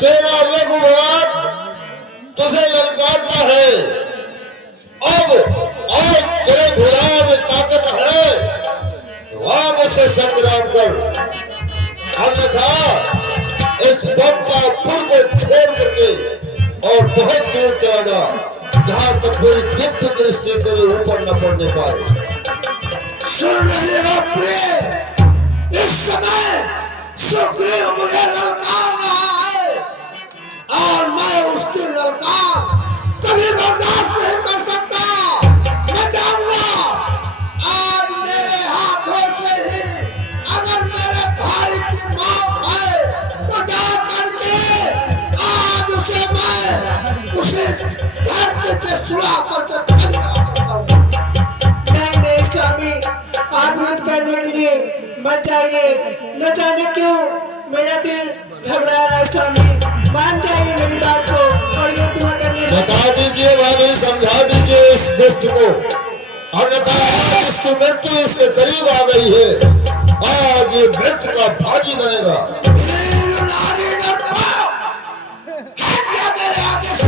तेरा लघु भरत तुझे ललकारता है। अब आज तेरे भुजाओं में ताकत है तो आप उससे संग्राम कर, अन्यथा इस बम्पापुर को छोड़ करके और बहुत दूर चला जा, जहां तक मेरी दिव्य दृष्टि तेरे ऊपर न पड़ने पाए। सुन रहे हो प्रिय, इस समय सुग्रीव मुझे ललकार रहा है और मैं उसकी ललकार कभी बर्दाश्त नहीं कर सकता। मैं जाऊंगा आज मेरे हाथों से ही अगर मेरे भाई की मौत है तो जा करके आज उसे मैं उसे धरती पे सुला करके नहीं स्वामी, आप युद्ध करने के लिए मत जाइए। न जाने क्यों मेरा दिल घबरा रहा है स्वामी, मान जाइए मेरी बात को और युद्ध न करने। बता दीजिए भाभी, समझा दीजिए इस दुष्ट को, अन्यथा आज इसकी मृत्यु इसके करीब आ गई है। आज ये मृत्यु का भागी बनेगा। मेरे आगे से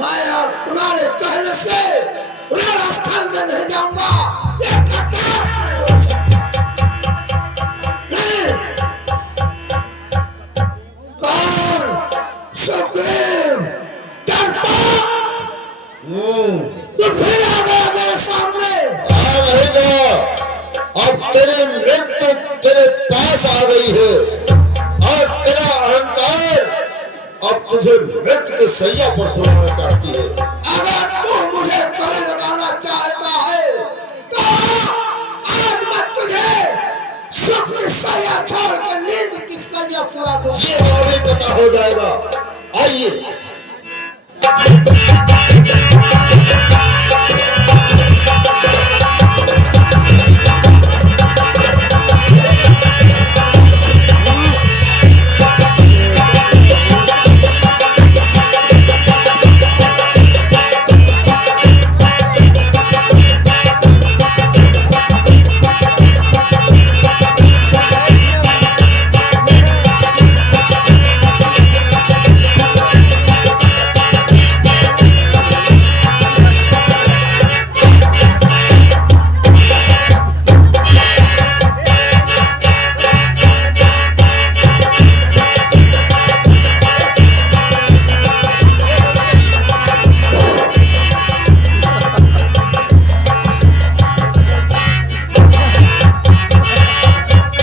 मैं और तुम्हारे कहने से रणस्थल में नहीं जाऊंगा। तो फिर आ गया मेरे सामने। आ रहेगा, अब तेरी मृत्यु तेरे पास आ गई है और तेरा अहंकार अब तुझे मृत्यु के सैया पर सुलाना चाहती है। अगर तू मुझे गले लगाना चाहता है तो आज मैं तुझे सुख की सैया छोड़ के नींद की सैया सुला दूंगा। ये अभी पता हो जाएगा। आइए।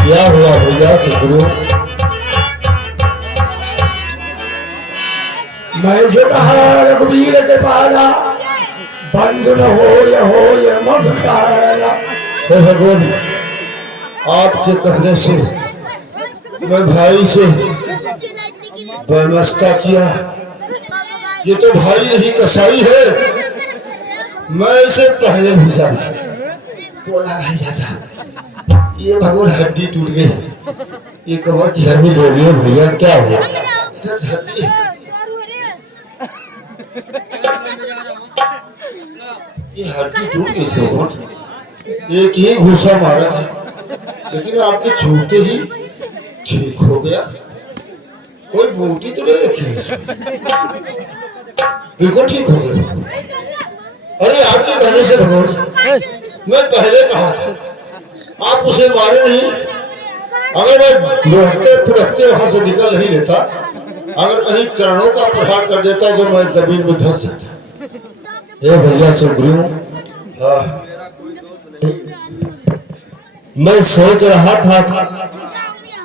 क्या हुआ भैया सुग्रीव? मैं जो कहा रघुवीर के पाला बंधु न हो ये ममतारा। हे भगवान, आपके कहने से मैं भाई से वैमनस्यता किया। ये तो भाई नहीं कसाई है। मैं इसे पहले भी जानता, बोला नहीं जाता। ये भगवान हड्डी टूट गई। ये कमर की हड्डी हो गई भैया, क्या हुआ? हड्डी ये हड्डी टूट गई थी भगवान। एक ही घूसा मारा था, लेकिन आपके छूते ही ठीक हो गया। कोई बूटी तो नहीं रखी है, बिल्कुल ठीक हो गया। अरे आपके कहने से भगवान, मैं पहले कहा था आप उसे मारे नहीं। अगर मैं लुढ़कते पुढ़कते वहां से निकल नहीं लेता, अगर कहीं चरणों का प्रहार कर देता तो मैं जमीन में धंस जाता। ए भैया सुग्रीव, हाँ, मैं सोच रहा था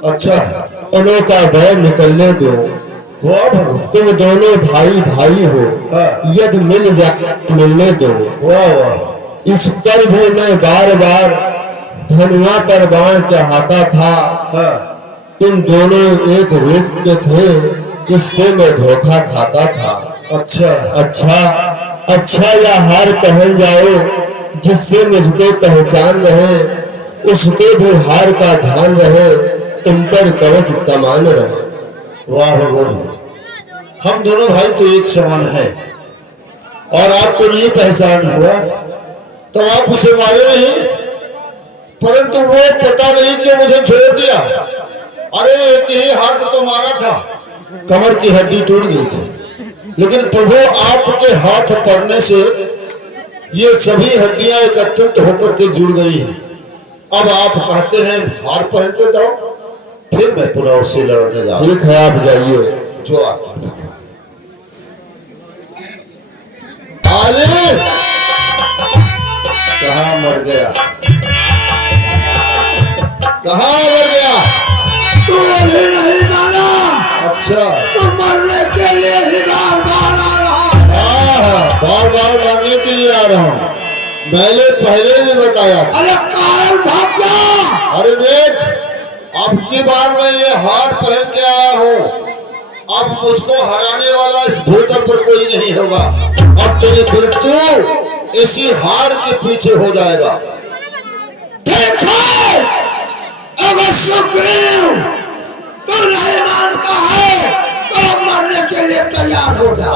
अच्छा उन्हों का भय निकलने दो। वाह भगवान, तुम दोनों भाई भाई हो, हाँ। यदि मिल जाए मिलने दो। वाह वाह, इस पर भी मैं बार बार धनुआ पर बाण चढ़ाता था। हाँ। तुम दोनों एक रूप के थे, इससे मैं धोखा खाता था। अच्छा अच्छा या हार पहन जाओ, जिससे मुझको पहचान रहे, उसके भी हार का ध्यान रहे, तुम पर कवच समान रहे। वाह भगवान, हम दोनों भाई तो एक समान है और आपको नहीं पहचान हुआ तो आप उसे मारे नहीं, परंतु वो पता नहीं कि मुझे छोड़ दिया अरे एक ही हाथ तो मारा था, कमर की हड्डी टूट गई थी, लेकिन प्रभु आपके हाथ पड़ने से ये सभी हड्डियां एकत्रित होकर के जुड़ गई हैं। अब आप कहते हैं हार पहन के दो, फिर मैं पुनः उससे लड़ने जा रहा हूं। ठीक है, आप जाइए। जो आपका आले कहाँ मर गया, कहाँ मर गया? तू अभी नहीं माना, अच्छा, तू मरने के लिए ही बार बार आ रहा है। बार बार मरने के लिए आ रहा हूँ, मैंने पहले भी बताया था। अरे कायर भाग जा। अरे देख, अब की बार मैं ये हार पहन के आया हूँ, अब मुझको हराने वाला इस भूतल पर कोई नहीं होगा। अब तेरी मृत्यु इसी हार के पीछे हो जाएगा। देखो, अगर सुग्रीव तू नहीं मानता है तो मरने के लिए तैयार हो जा।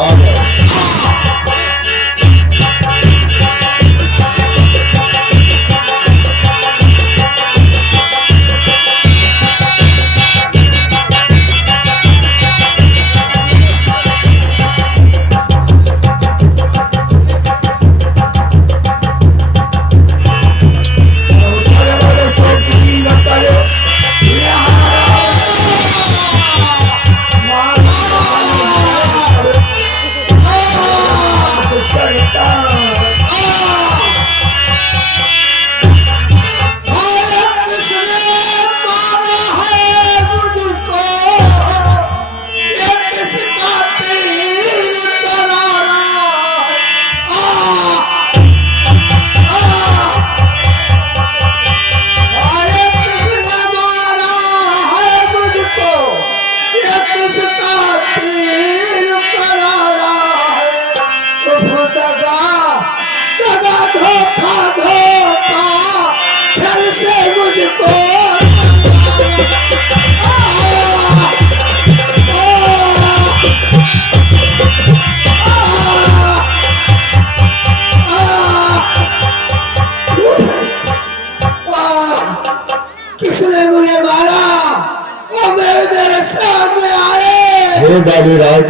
बालीराज,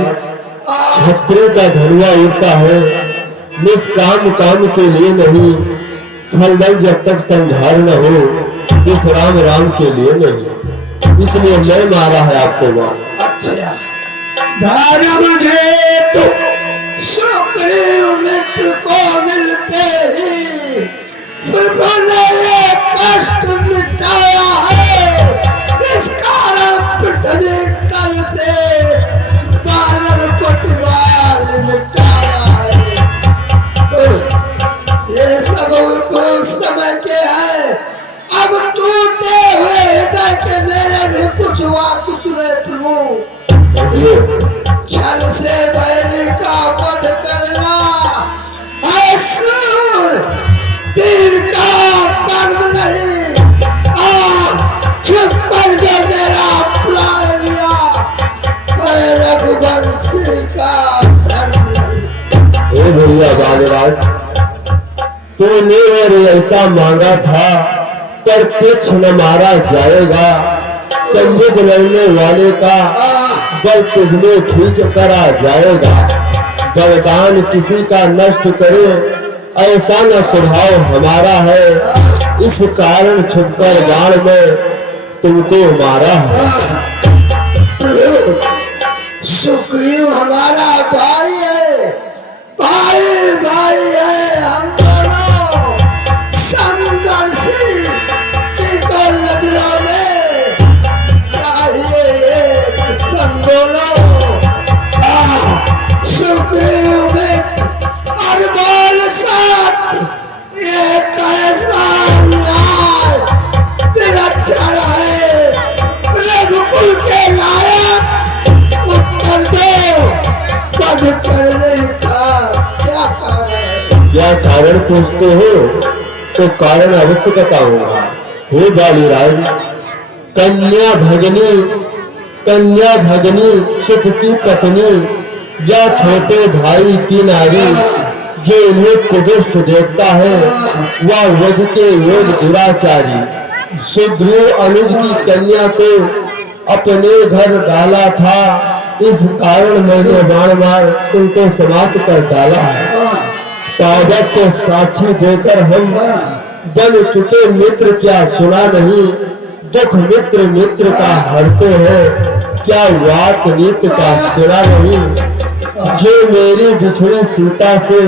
छत्रों का धनुआ उड़ता है, निष्काम काम के लिए नहीं, खलदल जब तक संहार न हो, इस राम राम के लिए नहीं, इसलिए मैं मारा है आपको वहां। अच्छा, मुझे तो सुग्रीव मित्र को मिलते ही प्रभु ने ये कष्ट मिटाया है। इस कारण पृथ्वी कल से प्रतिवाल मिटाया है। ये सब उस समय के हैं। अब टूटे हुए हृदय के मेरे भी कुछ वाक्य सुने प्रभु। छल से बैरी का वध करना है सूर वीर का कर्म नहीं। चुप कर जो मेरा प्राण लिया है रघुवंशी का धर्म नहीं। ए भैया बालीराज, तूने और ऐसा मांगा था, पर कुछ न मारा जाएगा। संयुग लड़ने वाले का बल तुझमें खींच कर आ जाएगा। बलिदान किसी का नष्ट करे, ऐसा न स्वभाव हमारा है। इस कारण छुपकर बाण में तुमको मारा है। सुग्रीव हमारा भाई है, भाई भाई है। हम दोनों समदर्शी की तो नजरों में चाहिए एक संगोलो। सुग्रीव में अरबाल साथ ये कैसा न्याय विलक्षण है। रघुकुल के नायक उत्तर दो, वध करने का क्या कारण है? क्या कारण पूछते हो तो कारण अवश्य बताऊंगा। हे बालीराज, कन्या भगनी सुत की पत्नी या छोटे भाई की नारी जो इन्हें कुदुष्ट देखता है, वह वध के योग दुराचारी। सुग्रीव अनुज की कन्या को अपने घर डाला था, इस कारण मैंने बाण मार तुमको समाप्त कर डाला है। पावक को साक्षी देकर हम बन चुके मित्र, क्या सुना नहीं? दुख मित्र मित्र का हरते हैं, क्या वाक नीत का सुना नहीं? जो मेरी बिछड़े सीता से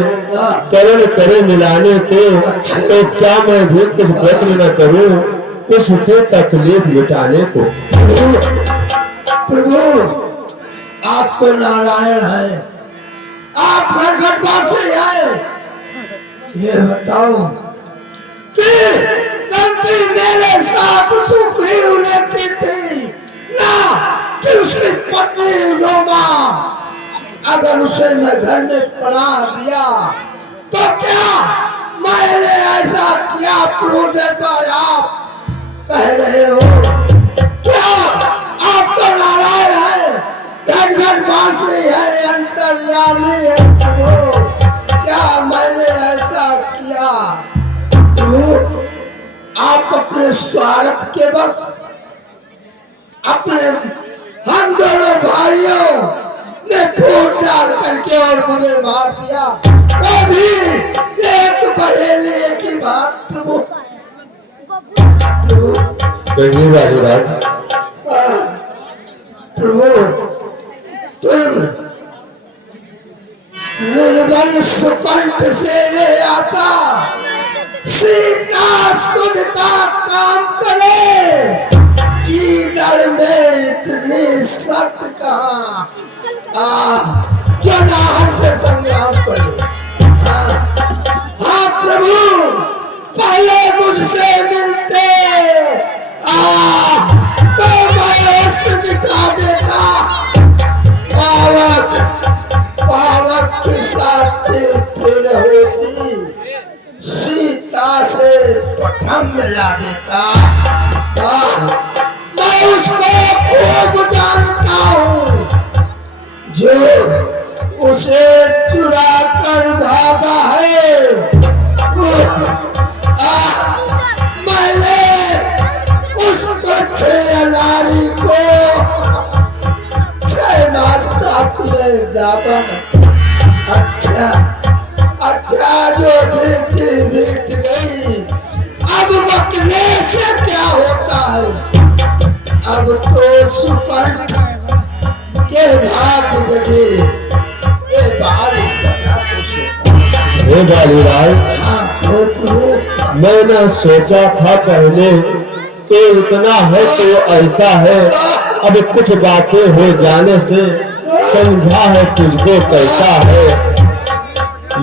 करण करे मिलाने को, तो क्या मैं भी कुछ यत्न न करूं उसके तकलीफ मिटाने को? प्रभु आप तो नारायण हैं, आप घटवासी हैं। ये बताओ कि गलती मेरे साथ सुग्रीव ने की थी ना कि उसकी पत्नी रोमा, अगर उसे मैं घर में पनाह दिया तो क्या मैंने ऐसा किया? प्रभु जैसा आप कह रहे हो, क्या आप तो नारायण है, घट घट वासी है, अंतर्यामी है प्रभु, क्या मैंने ऐसा किया? प्रभु आप अपने स्वार्थ के बस अपने हम दोनों भाइयों ने फूट डाल करके और मुझे मार दिया, वो भी एक पहेली की बात। प्रभु कही वाली बात प्रभु तुम निर्बल सुकंठ से ये आशा सीता सुध का काम करे, ईदड़ में इतनी सख्त कहाँ जो नाहर से संग्राम करे। हाँ प्रभु पहले मुझसे मिलते तो मैं उससे दिखा देता, पावक की साथी फिर होती, सीता से प्रथम मिला देता। मैं उसको खूब जानता हूँ जो उसे चुरा कर भागा है। मैंने उस तुच्छ नारी को 6 मास तक में जाबा। अच्छा जो बीत गई, अब बकने से क्या होता है? अब तो सुकंठ के भाग जगे ये बाल सदा कुछ होता है। हे बालीलाल, हाँ तो प्रभु मैंने सोचा था पहले तो इतना है तो ऐसा है, अब कुछ बातें हो जाने से समझा है तुझको कैसा है।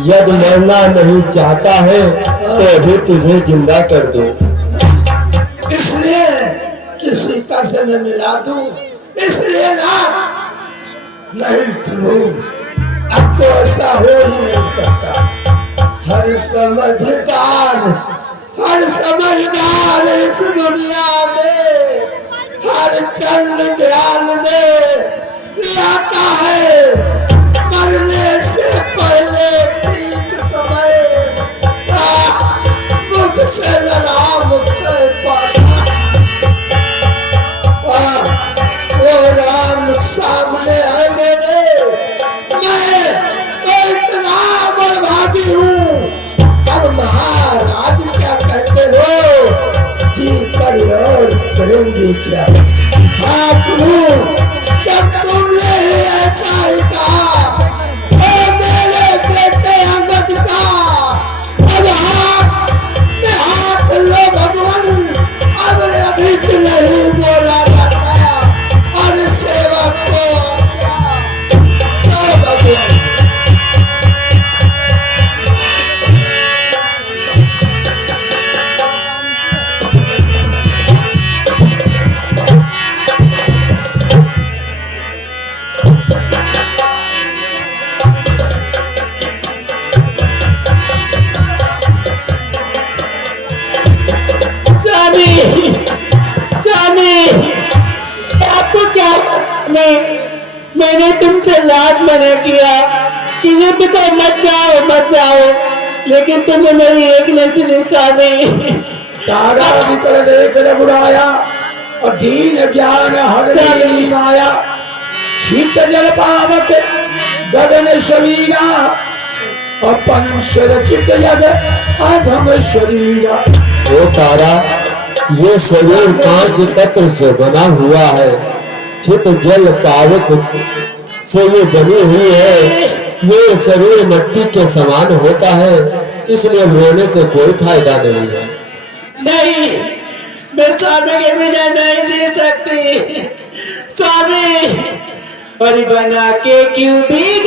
यदि मरना नहीं चाहता है तो अभी तुझे जिंदा कर दो, इसलिए कि सीता से मैं मिला दूं, इसलिए ना। नहीं प्रभु अब तो ऐसा हो ही नहीं सकता। हर समझदार इस दुनिया में हर चंद ध्यान में लाता है, मरने से पहले ठीक समय मुख से राम कह पाता। वो राम सामने है मेरे, मैं तो इतना बड़भागी हूँ। अब महाराज क्या कहते हो? जी कर और करेंगे क्या? हाँ प्रभु जब तुमने ही ऐसा ही कहा तो मेरे बेटे अंगद का अब हाथ में हाथ लो भगवान, अब अधिक नहीं बोला जाता और सेवक को क्या भगवान। आपको क्या मैंने तुमसे लाख मना किया कि युद्ध को मत जाओ, लेकिन तुमने मेरी एक नहीं सुनी। तारा निकल गए रघुराया, और दीन ज्ञान हरणी माया शीत जल पावक गगन शरीरा और पंच रचित यद अधम शरीरा। ओ तारा, ये शरीर 5 तत्व से बना हुआ है। चित जल पावक से ये बनी हुई है। ये शरीर मिट्टी के समान होता है, इसलिए रोने से कोई फायदा नहीं है। नहीं, मैं स्वामी के बिना नहीं जी सकती। स्वामी, और बना के क्यों भी